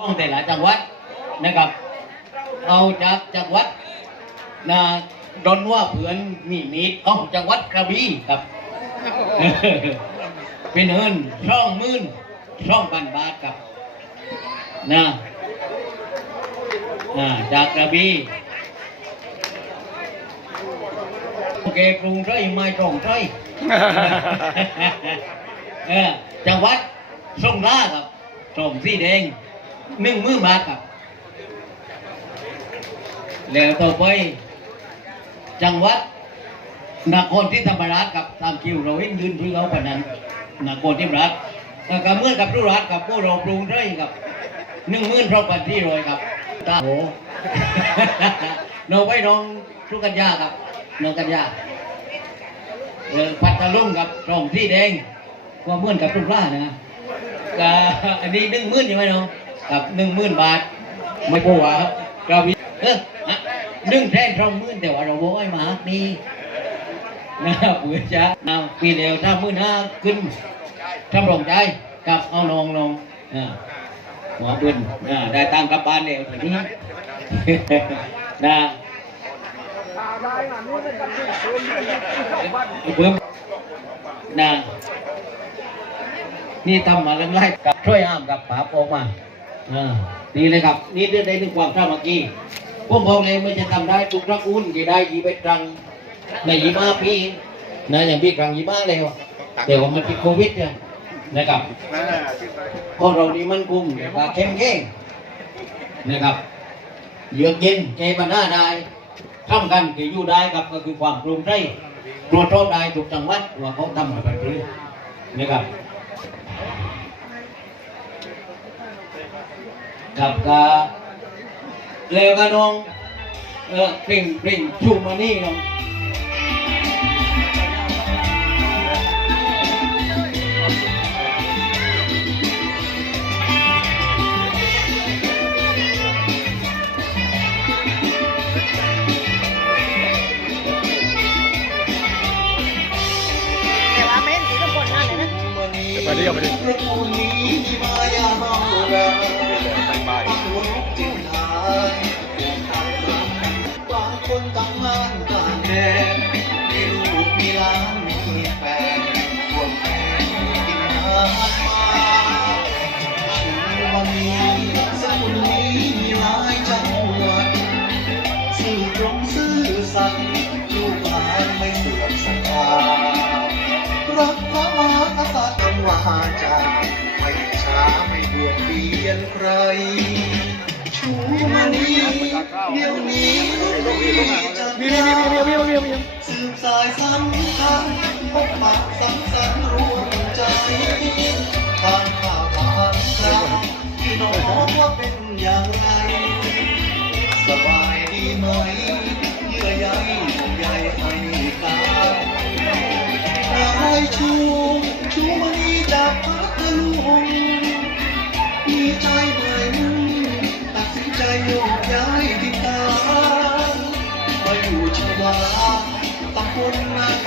ของแต่ละจังหวัดนะครับ เอาจากจังหวัดนะดอนว่าเผื่อนนี่นิดเอาจังหวัดกระบี่ครับ เป็นเงินช่องหมื่นช่องพันบาทครับนะอ่าจากกระบี่โอเคกรุงไทยไม่ตรงไทยเออจังหวัดสงขลาครับสมสีแดง หนึ่งมือบาทครับแล้วต่อไป จังหวัดนครที่ธรรมราชกับตามคิวเราเห็นยืนที่เขาปนั้นนครที่รรมราชแล้วก็เมื่อกับรุรัฐกับผู้เราปรุงได้กับหนึ่งหมื่นพร้อมกันที่รอยครับตาโหน้องไว้น้องทุกกันยาครับน้องกันยาเออพัทลุงกับรองที่แดงก็เมื่อนกับทุกล่านะก็อันนี้หนึ่งหมื่นใช่ไหมน้อง กับหนึ่งหมื่นบาท ไม่กลัวครับเราวิเออหนึ่งแทนสองหมื่นแต่ว่าเราโว้ยมานี่นะครับเพื่อจะเอาปีเดียวถ้ามื่นห้าขึ้นทำรองใจกับเอานองนองหัวปืนได้ตังค์กับบ้านเร็วทีนี้นะเพิ่มนะนี่ทำมาเรื่องไรกับช่วยอ้ามกับป๋าโออกมา อ่านี่เลยครับ นี่ได้ได้ถึงความสามัคคีผมบอกเลยไม่จะทำได้ทุกรักอุ่นกี่ได้ยี่ไปครั้งในยี่ห้าปีนะอย่างพี่ครั้งยี่ห้าเลยว่ะเดี๋ยวมันติดโควิดเนี่ยนะครับคนเรานี่มันกุมว่าเข้มแข็งนะครับเยือกเย็นใจบันหน้าได้ทำกันที่อยู่ได้ครับก็คือความกรุงใจตรวจสอบได้ถูกจังหวัดว่าเขาทำอะไรกันหรือนะครับ กับกาเลวกันน้อง เออเปล่งเปล่งชุมมานี่น้องแต่ว่าไม่เห็นสีทุกคนนั่นเลยนะไปดิเอาไปดิ สัตย์ลูกหลานไม่เสื่อมศรัทธารักพระมหากษัตริย์กันว่าจาไม่ช้าไม่เบียดเบียนใคร ชูมานี้เดี๋ยวนี้จะมีมีมีมีมีสืบสายสัมพันธ์พบปะสังสรรค์รวมใจทานข้าวทานคราวพี่น้องว่าเป็นอย่างไร สบายดีไหม ใหญ่ใหญ่ให้กันนายชู